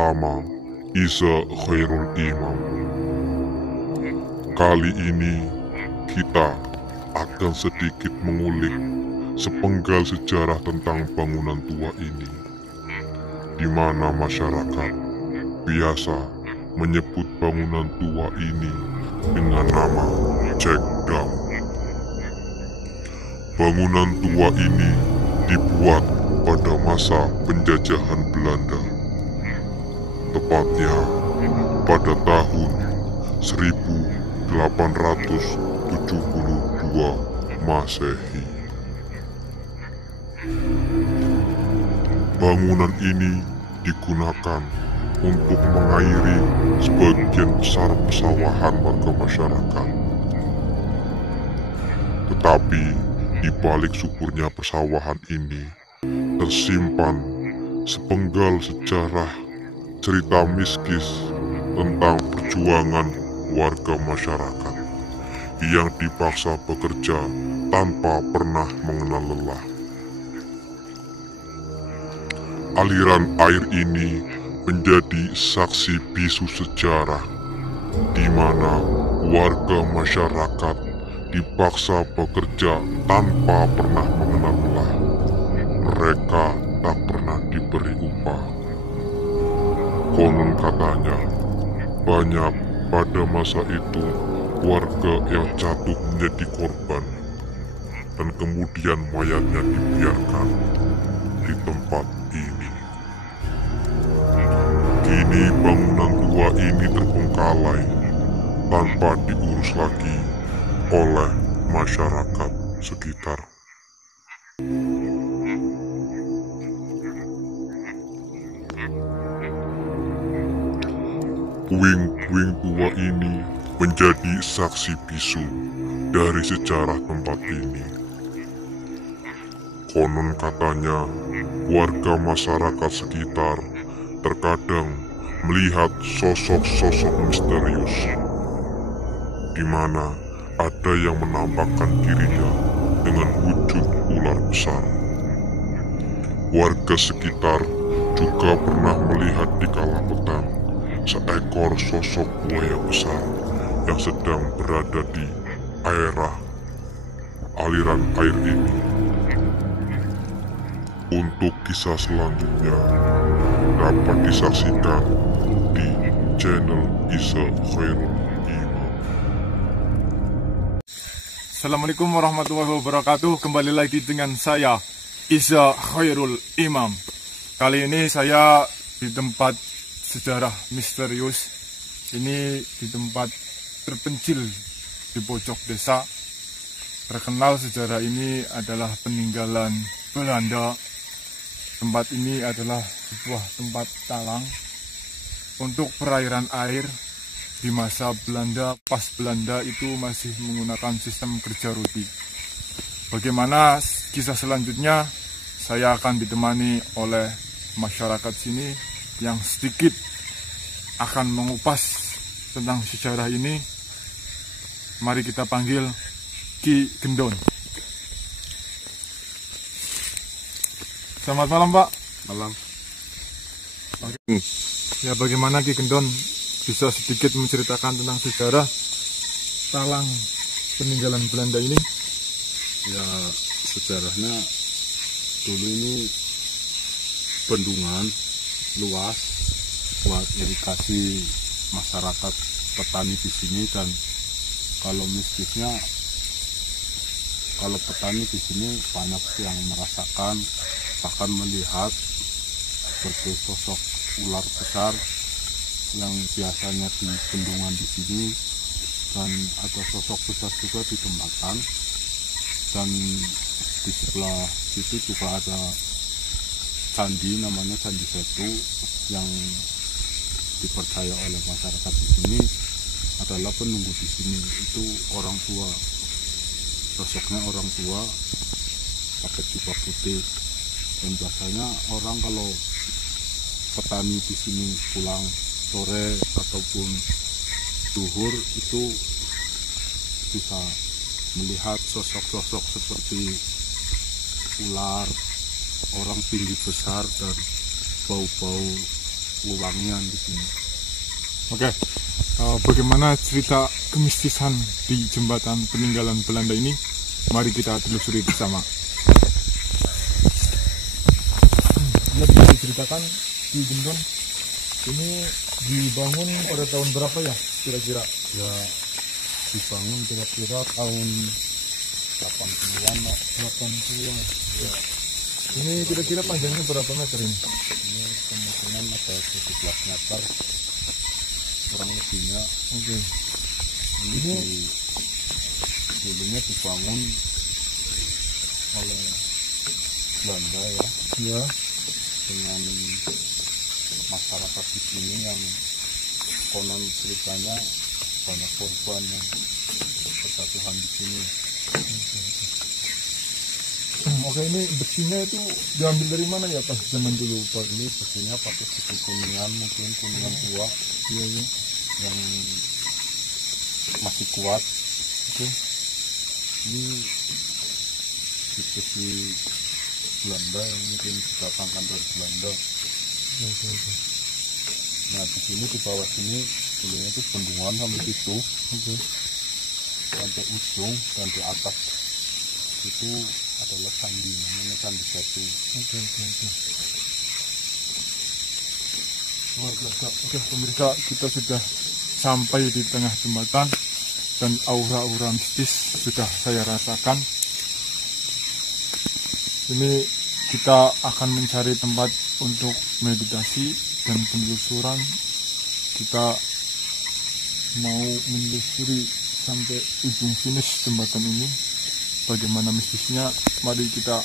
bersama Isa Khairul Imam. Kali ini kita akan sedikit mengulik sepenggal sejarah tentang bangunan tua ini, di mana masyarakat biasa menyebut bangunan tua ini dengan nama Jack Dam. Bangunan tua ini dibuat pada masa penjajahan Belanda, tepatnya pada tahun 1872 Masehi. Bangunan ini digunakan untuk mengairi sebagian besar pesawahan warga masyarakat. Tetapi di balik suburnya pesawahan ini tersimpan sepenggal sejarah cerita mistis tentang perjuangan warga masyarakat yang dipaksa bekerja tanpa pernah mengenal lelah. Aliran air ini menjadi saksi bisu sejarah di mana warga masyarakat dipaksa bekerja tanpa pernah mengenal lelah. Mereka tak pernah diberi upah. Konon katanya, banyak pada masa itu warga yang jatuh menjadi korban dan kemudian mayatnya dibiarkan di tempat ini. Kini bangunan tua ini terbengkalai tanpa diurus lagi oleh masyarakat sekitar. Puing-puing tua ini menjadi saksi bisu dari sejarah tempat ini. Konon katanya, warga masyarakat sekitar terkadang melihat sosok-sosok misterius, di mana ada yang menampakkan dirinya dengan wujud ular besar. Warga sekitar juga pernah melihat di kala petang seekor sosok buaya besar yang sedang berada di daerah aliran air ini. Untuk kisah selanjutnya dapat disaksikan di channel Isa Khairul Imam. Assalamualaikum warahmatullahi wabarakatuh. Kembali lagi dengan saya Isa Khairul Imam. Kali ini saya di tempat sejarah misterius. Ini di tempat terpencil di pojok desa. Terkenal sejarah ini adalah peninggalan Belanda. Tempat ini adalah sebuah tempat talang untuk perairan air di masa Belanda, pas Belanda itu masih menggunakan sistem kerja roti. Bagaimana kisah selanjutnya, saya akan ditemani oleh masyarakat sini yang sedikit akan mengupas tentang sejarah ini. Mari kita panggil Ki Gendon. Selamat malam, Pak. Malam. Ya, bagaimana Ki Gendon bisa sedikit menceritakan tentang sejarah talang peninggalan Belanda ini? Ya, sejarahnya dulu ini bendungan luas buat irigasi masyarakat petani di sini, dan kalau mistisnya, kalau petani di sini banyak yang merasakan bahkan melihat seperti sosok ular besar yang biasanya di bendungan di sini, dan ada sosok besar juga di jembatan, dan di sebelah situ juga ada candi namanya Candi Setu yang dipercaya oleh masyarakat di sini adalah penunggu di sini. Itu orang tua, sosoknya orang tua pakai jubah putih, dan biasanya orang kalau petani di sini pulang sore ataupun duhur itu bisa melihat sosok-sosok seperti ular, orang tinggi besar, dan bau-bau wangian di sini. Oke, bagaimana cerita kemistisan di jembatan peninggalan Belanda ini? Mari kita telusuri bersama. Ya, bisa diceritakan di Gendon ini dibangun pada tahun berapa ya kira-kira? Ya, dibangun kira-kira tahun 80-an. Ya. Ini kira-kira panjangnya berapa meter ini? Ini kemungkinan ada 17 meter kurang lebihnya. Oke. Ini dulunya dibangun oleh Belanda ya, Ya. dengan masyarakat di sini yang konon ceritanya banyak korban yang berjatuhan di sini. Oke, ini besinya itu diambil dari mana ya pas zaman dulu Pak? Ini besinya pakai besi kuningan, mungkin kuningan tua. Iya, iya. Yang masih kuat. Oke. Ini besi Belanda yang mungkin didatangkan dari Belanda. Oke. Nah, di sini di bawah sini dulunya itu bendungan sampai situ, Oke. sampai ujung, dan di atas itu adalah candi, namanya Candi Batu. Oke. Luar biasa. Oke, pemirsa, kita sudah sampai di tengah jembatan dan aura-aura mistis sudah saya rasakan. Ini kita akan mencari tempat untuk meditasi dan penelusuran. Kita mau menelusuri sampai ujung finish jembatan ini. Bagaimana mistisnya? Mari kita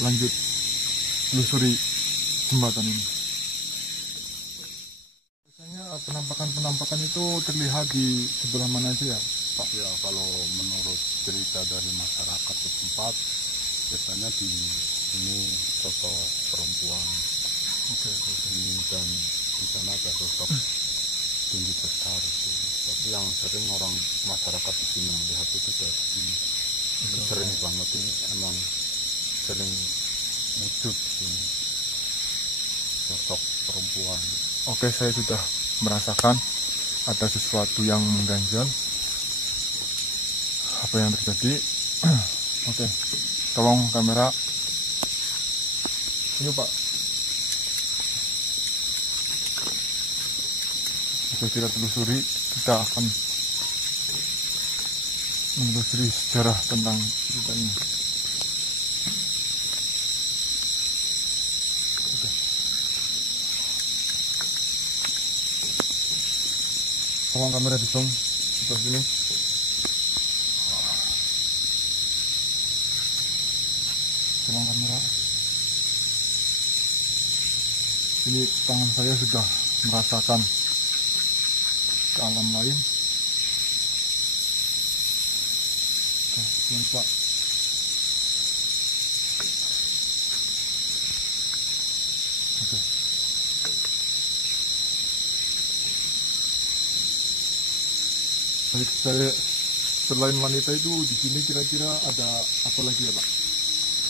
lanjut telusuri jembatan ini. Biasanya penampakan itu terlihat di sebelah mana aja ya, Pak? Ya, kalau menurut cerita dari masyarakat setempat, biasanya di sini sosok perempuan. Oke. Ini, dan di sana ada sosok tinggi besar itu. Tapi yang sering orang masyarakat di sini melihat itu dari sini. Ini sering banget, ini emang sering wujud ini sosok perempuan. Oke, saya sudah merasakan ada sesuatu yang mengganjal. Apa yang terjadi? Oke, tolong kamera. Ini Pak. Jika kita telusuri, kita akan menelusuri sejarah tentang cerita ini. Oke. Tolong kamera di zoom sebelah sini. Tolong kamera. Ini tangan saya sudah merasakan ke alam lain. Pak. Oke. Baik, saya selain wanita itu di sini kira-kira ada apa lagi ya Pak?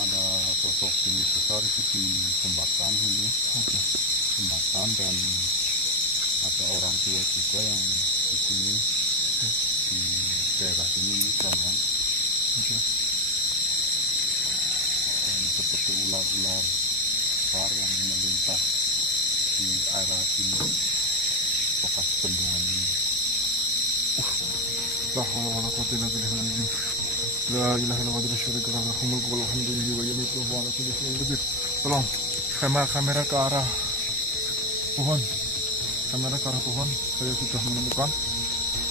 Ada sosok tinggi besar itu di jembatan ini. Oke. Jembatan, dan ada orang tua juga yang di sini. Di daerah sini jalan. Oke. Dan seperti ular-ular besar yang melintas di area sini, bekas bendungan ini. La haula wala quwwata illa billah. La ilaha illallah wa la syarika lahu, lahul mulku wa lahul hamdu wa yumiitu wa huwa ala kulli syai'in qadir. Tolong kamera ke arah pohon. Kamera ke arah pohon. Saya sudah menemukan.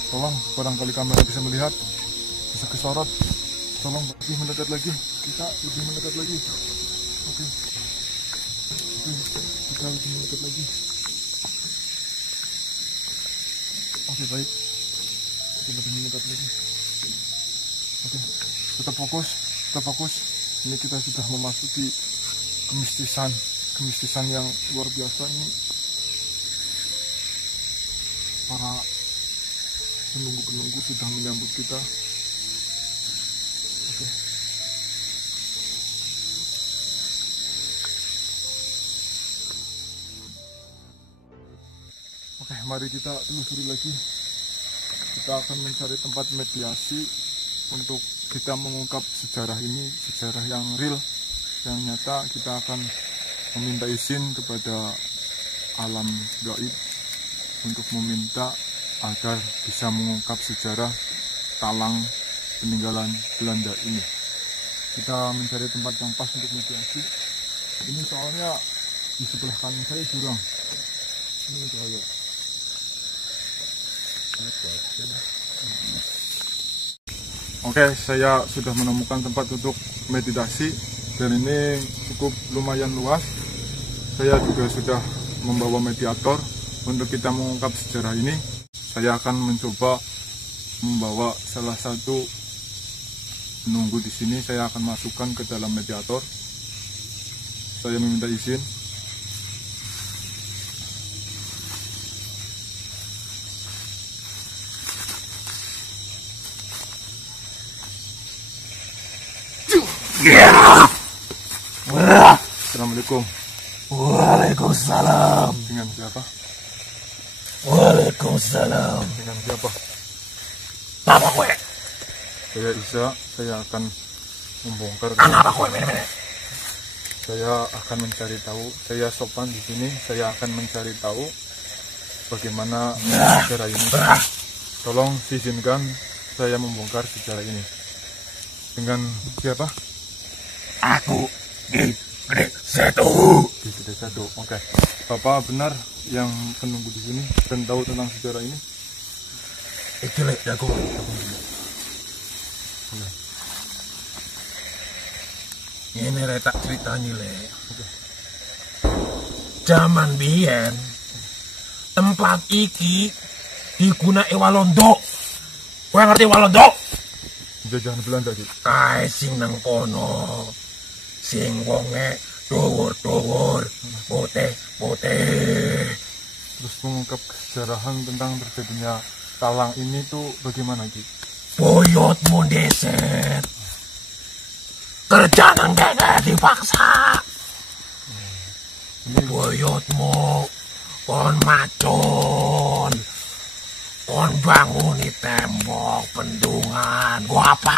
Tolong, barangkali kamera bisa melihat, bisa kesorot. Tolong lebih mendekat lagi. Kita lebih mendekat lagi. Oke. Kita lebih mendekat lagi. Oke, baik. Kita lebih mendekat lagi. Oke. Tetap fokus. Ini kita sudah memasuki kemistisan yang luar biasa ini. Para penunggu sudah menyambut kita. Oke. mari kita telusuri lagi. Kita akan mencari tempat mediasi untuk kita mengungkap sejarah ini, sejarah yang real, yang nyata. Kita akan meminta izin kepada alam gaib untuk meminta agar bisa mengungkap sejarah talang peninggalan Belanda ini. Kita mencari tempat yang pas untuk mediasi. Ini soalnya di sebelah kanan saya jurang. Ini bahaya. Oke, saya sudah menemukan tempat untuk meditasi dan ini cukup lumayan luas. Saya juga sudah membawa mediator untuk kita mengungkap sejarah ini. Saya akan mencoba membawa salah satu penunggu di sini. Saya akan masukkan ke dalam mediator. Saya meminta izin. Assalamualaikum. Waalaikumsalam. Dengan siapa? Waalaikumsalam. Dengan siapa? Apa kowe? Saya Isa. Saya akan membongkar. Apa kowe? Saya akan mencari tahu. Saya sopan di sini. Saya akan mencari tahu bagaimana sejarah ini. Tolong izinkan saya membongkar sejarah ini. Dengan siapa? Aku di Gede Setu. Di Gede Setu. Oke. Bapak benar yang penunggu di sini dan tahu tentang sejarah ini? Iki lek aku. Ini rek tak ceritanya lek. Zaman biyen tempat iki digunakake Walanda. Kowe ngerti Walanda? Jajahan Belanda gitu. Kae sing nang kono. Sing wonge dhuwur-dhuwur, putih-putih. Terus mengungkap kesejarahan tentang terjadinya talang ini tuh bagaimana Ki? Buyutmu ndeset. Kerja nang kene dipaksa. Buyutmu kon macul. Kon banguni tembok bendungan. Gua apa?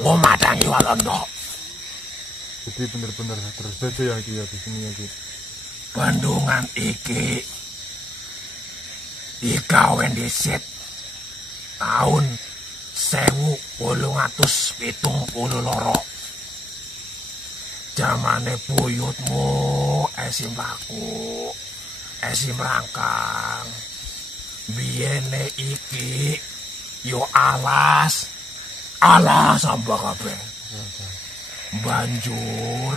Gua madangi Walanda. Jadi benar-benar terjadi ya Ki ya di sini ya Ki. Bendungan iki digawe dhisik tahun 1872. Zamane buyutmu esim laku, esim rangkang. Biyene iki yo alas ambak kabeh. Banjur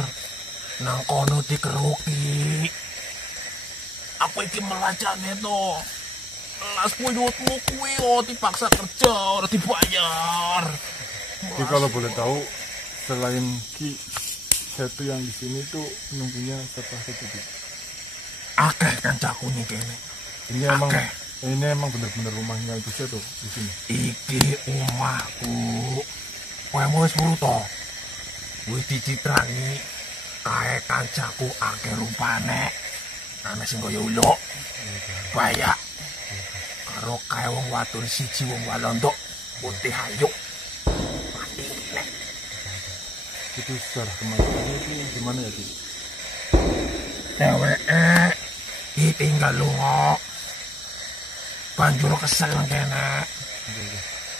nang kono dikeruki. Apa iki melacane to? Las buyutmu kuwi dipaksa kerja ora dibayar. Ki kalau boleh tahu selain Ki Setu yang di sini tuh penunggunya siapa saja Ki? Akeh kancaku ning kene. Ini emang bener-bener rumahnya itu Setu di sini. Iki omahku. Kowe wis weruh to? Wis dicitrangi kae kancaku akeh rupane. Ana sing kaya uluk. Bayak. Karo kae wong wadon siji wong Walanda putih ayu. Mati nek. Itu sejarah kematiannya itu gimana ya Ki? Dheweke ditinggal lunga. Banjur kesel nang kene.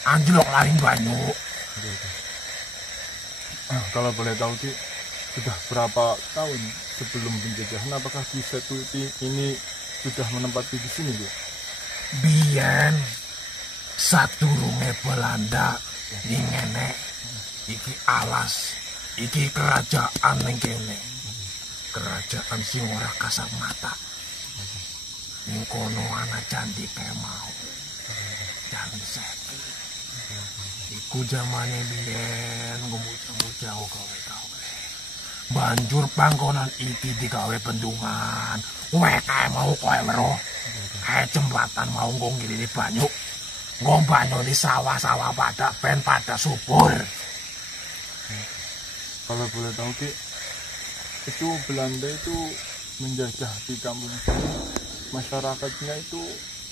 Anjlok laring banyu. Kalau boleh tahu Ki, sudah berapa tahun sebelum penjajahan apakah Ki Setu ini sudah menempati di sini Ki? Biyen sadurunge Belanda ning ngene iki alas, iki kerajaan ning kene. Kerajaan sing ora kasat mata. Ning kono ana candi kemau. Candi Setu. Iku zamane biyen ngomong-ngomong gawe-gawe. Banjur panggonan iki digawe bendungan. Kowe kae mau kowe weruh. Kae jembatan mau nggo ngirimi banyu. Nggo banyu di sawah-sawah pada subur. Kalau boleh tahu Ki, itu Belanda itu menjajah di kampung sini masyarakatnya itu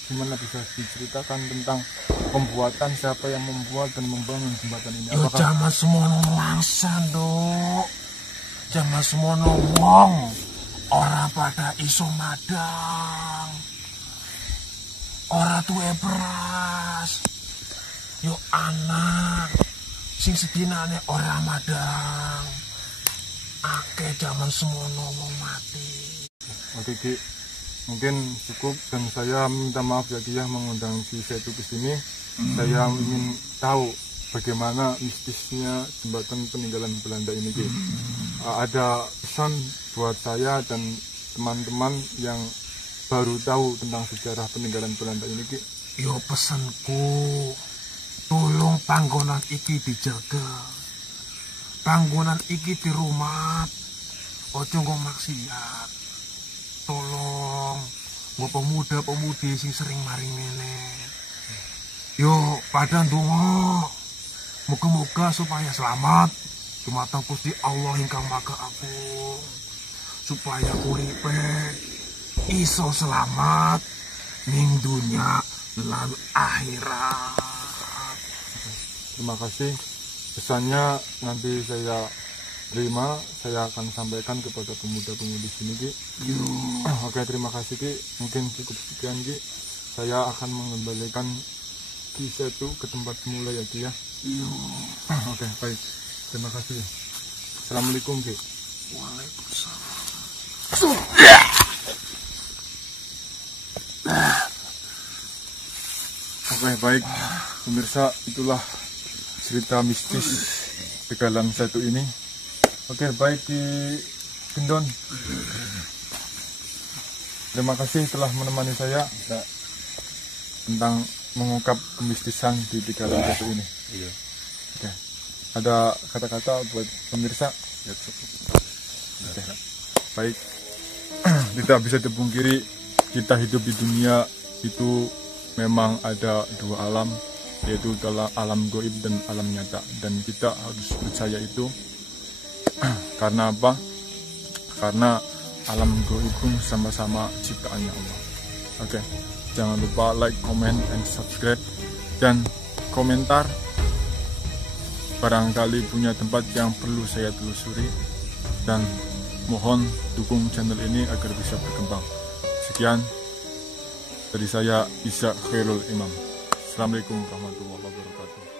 gimana, bisa diceritakan tentang pembuatan, siapa yang membuat dan membangun jembatan ini? Yo jaman semono langsan dok, jaman semono wong ora pada iso madang, ora tuwe beras, yo anak sing sedinane ora madang, akeh jaman semono wong mati. Oke Ki, mungkin cukup, dan saya minta maaf ya Ki ya mengundang si Setu ke sini. Saya ingin tahu bagaimana mistisnya jembatan peninggalan Belanda ini Ki. Ada pesan buat saya dan teman-teman yang baru tahu tentang sejarah peninggalan Belanda ini Ki. Yo pesanku, tolong panggonan iki dijaga, panggonan iki dirumat, ojo nggo maksiat. Tolong nggo pemuda-pemudi sing sering maring mene. Yo pada ndonga, muga-muga supaya selamat dumateng Gusti Allah ingkang Maha Agung, supaya uripe iso selamat ning dunya lan akhirat. Terima kasih. Pesannya nanti saya terima, saya akan sampaikan kepada pemuda-pemudi sini Ki. Oke, terima kasih Ki. Mungkin cukup sekian Ki. Saya akan mengembalikan Ki Setu ke tempat semula ya Ki ya. Oke, baik. Terima kasih. Assalamualaikum Ki. Waalaikumsalam. Oke, baik. Pemirsa, itulah cerita mistis Tegalan Setu ini. Oke, baik Ki Gendon. Terima kasih telah menemani saya tentang mengungkap kemistisan di Tegalan Setu ini. Iya. Oke. Ada kata-kata buat pemirsa? Ya cukup. Oke. Baik. Tidak bisa dipungkiri, kita hidup di dunia itu memang ada dua alam, yaitu alam gaib dan alam nyata, dan kita harus percaya itu. Karena apa? Karena alam gaib pun sama-sama ciptaannya Allah. Oke, jangan lupa like, comment, and subscribe, dan komentar barangkali punya tempat yang perlu saya telusuri, dan mohon dukung channel ini agar bisa berkembang. Sekian dari saya, Ishak Khairul Imam. Assalamualaikum warahmatullahi wabarakatuh.